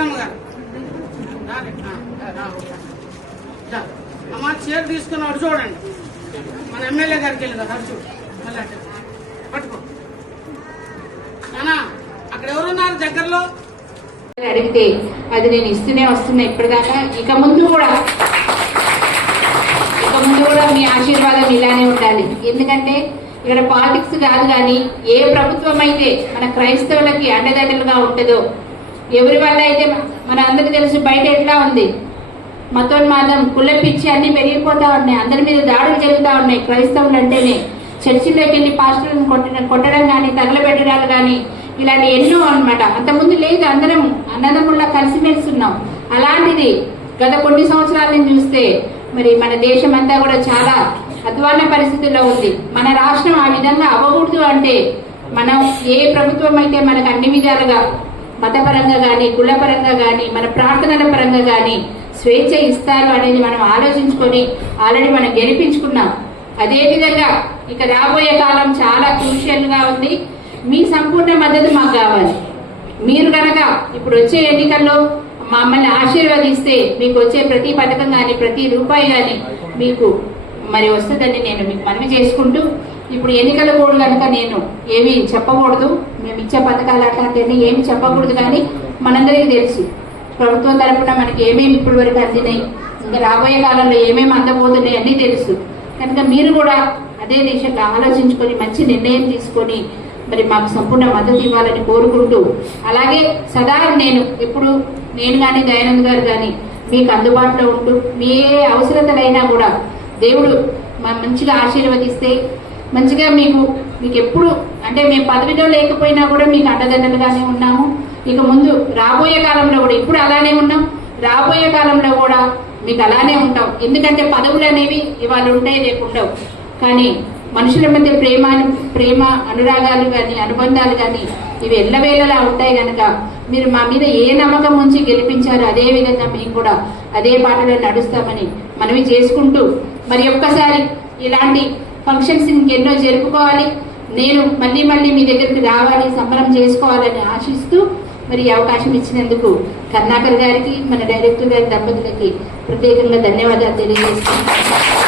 జగనమ్మ గారు అమ్మ చీర తీసుకున్నాడు చూడండి. మన ఎమ్మెల్యే గారికి వెళ్ళి కదా చూడు, మళ్ళీ పట్టుకో నానా. అక్కడ ఎవరున్నారు దగ్గరలో అడిగితే అది నేను ఇస్తూనే వస్తున్నా ఇప్పటిదాకా. ఇక ముందు కూడా మీ ఆశీర్వాదం ఇలానే ఉండాలి. ఎందుకంటే ఇక్కడ పాలిటిక్స్ కాదు, కానీ ఏ ప్రభుత్వం అయితే మన క్రైస్తవులకి అండదండలుగా ఉంటుందో, ఎవరి వల్ల అయితే మన అందరికీ తెలుసు బయట ఎట్లా ఉంది, మతోన్మాదం, కుల పిచ్చి అన్ని పెరిగిపోతా ఉన్నాయి, అందరి మీద దాడులు జరుగుతూ ఉన్నాయి. క్రైస్తవులు అంటేనే చర్చిలోకి వెళ్ళి పాస్టర్లను కొట్టడం కానీ, తగలబెట్టడాలు కానీ, ఇలాంటి ఎన్నో అనమాట. అంతకుముందు లేదు, అందరం అన్నదమ్ముల్లా కలిసిమెలిసి ఉన్నాం. అలాంటిది గత కొన్ని సంవత్సరాల నుంచి చూస్తే మరి మన దేశం అంతా కూడా చాలా అధ్వాన్న పరిస్థితుల్లో ఉంది. మన రాష్ట్రం ఆ విధంగా అవ్వకూడదు అంటే మనం ఏ ప్రభుత్వం అయితే మనకు అన్ని విధాలుగా మతపరంగా కానీ, కులపరంగా కానీ, మన ప్రార్థనల పరంగా కానీ స్వేచ్ఛ ఇస్తారు అనేది మనం ఆలోచించుకొని ఆల్రెడీ మనం గెలిపించుకున్నాం. అదేవిధంగా ఇక రాబోయే కాలం చాలా క్రూషియల్గా ఉంది. మీ సంపూర్ణ మద్దతు మాకు కావాలి. మీరు కనుక ఇప్పుడు వచ్చే ఎన్నికల్లో మమ్మల్ని ఆశీర్వదిస్తే మీకు వచ్చే ప్రతి పథకం కానీ, ప్రతి రూపాయి కానీ మీకు మరి వస్తుందని నేను మీకు మనవి చేసుకుంటూ, ఇప్పుడు ఎన్నికల కోడ్ కనుక నేను ఏమి చెప్పకూడదు, మేము ఇచ్చే పథకాలు అట్లాంటివన్నీ ఏమి చెప్పకూడదు. కానీ మనందరికీ తెలుసు ప్రభుత్వం తరఫున మనకి ఏమేమి ఇప్పటి వరకు అందినాయి, ఇంకా రాబోయే కాలంలో ఏమేమి అందబోతున్నాయి అన్నీ తెలుసు. కనుక మీరు కూడా అదే దిశగా ఆలోచించుకొని మంచి నిర్ణయం తీసుకొని మరి మాకు సంపూర్ణ మద్దతు ఇవ్వాలని కోరుకుంటూ, అలాగే సదా నేను కానీ దయానంద్ గారు కానీ మీకు అందుబాటులో ఉంటూ మీ ఏ అవసరతలైనా కూడా దేవుడు మంచిగా ఆశీర్వదిస్తే మంచిగా మీకు ఎప్పుడు అంటే మేము పదవిలో లేకపోయినా కూడా మీకు అండదండలుగానే ఉన్నాము. ఇక ముందు రాబోయే కాలంలో కూడా ఇప్పుడు అలానే ఉన్నాం, రాబోయే కాలంలో కూడా మీకు అలానే ఉంటాం. ఎందుకంటే పదవులు అనేవి ఇవాళ ఉంటాయి, రేపు ఉండవు. కానీ మనుషుల మధ్య ప్రేమ అనురాగాలు కానీ, అనుబంధాలు కానీ ఇవి ఎల్లవేళలా ఉంటాయి. కనుక మీరు మా మీద ఏ నమ్మకం ఉంచి గెలిపించారో అదే విధంగా మేము కూడా అదే బాటలో నడుస్తామని మనవి చేసుకుంటూ, మరి ఒక్కసారి ఇలాంటి ఫంక్షన్స్ ఇంకెన్నో జరుపుకోవాలి, నేను మళ్ళీ మీ దగ్గరికి రావాలి, సంబరం చేసుకోవాలని ఆశిస్తూ మరి అవకాశం ఇచ్చినందుకు కరుణాకర్ గారికి, మన డైరెక్టర్ గారి దంపతులకి ప్రత్యేకంగా ధన్యవాదాలు తెలియజేస్తున్నాను.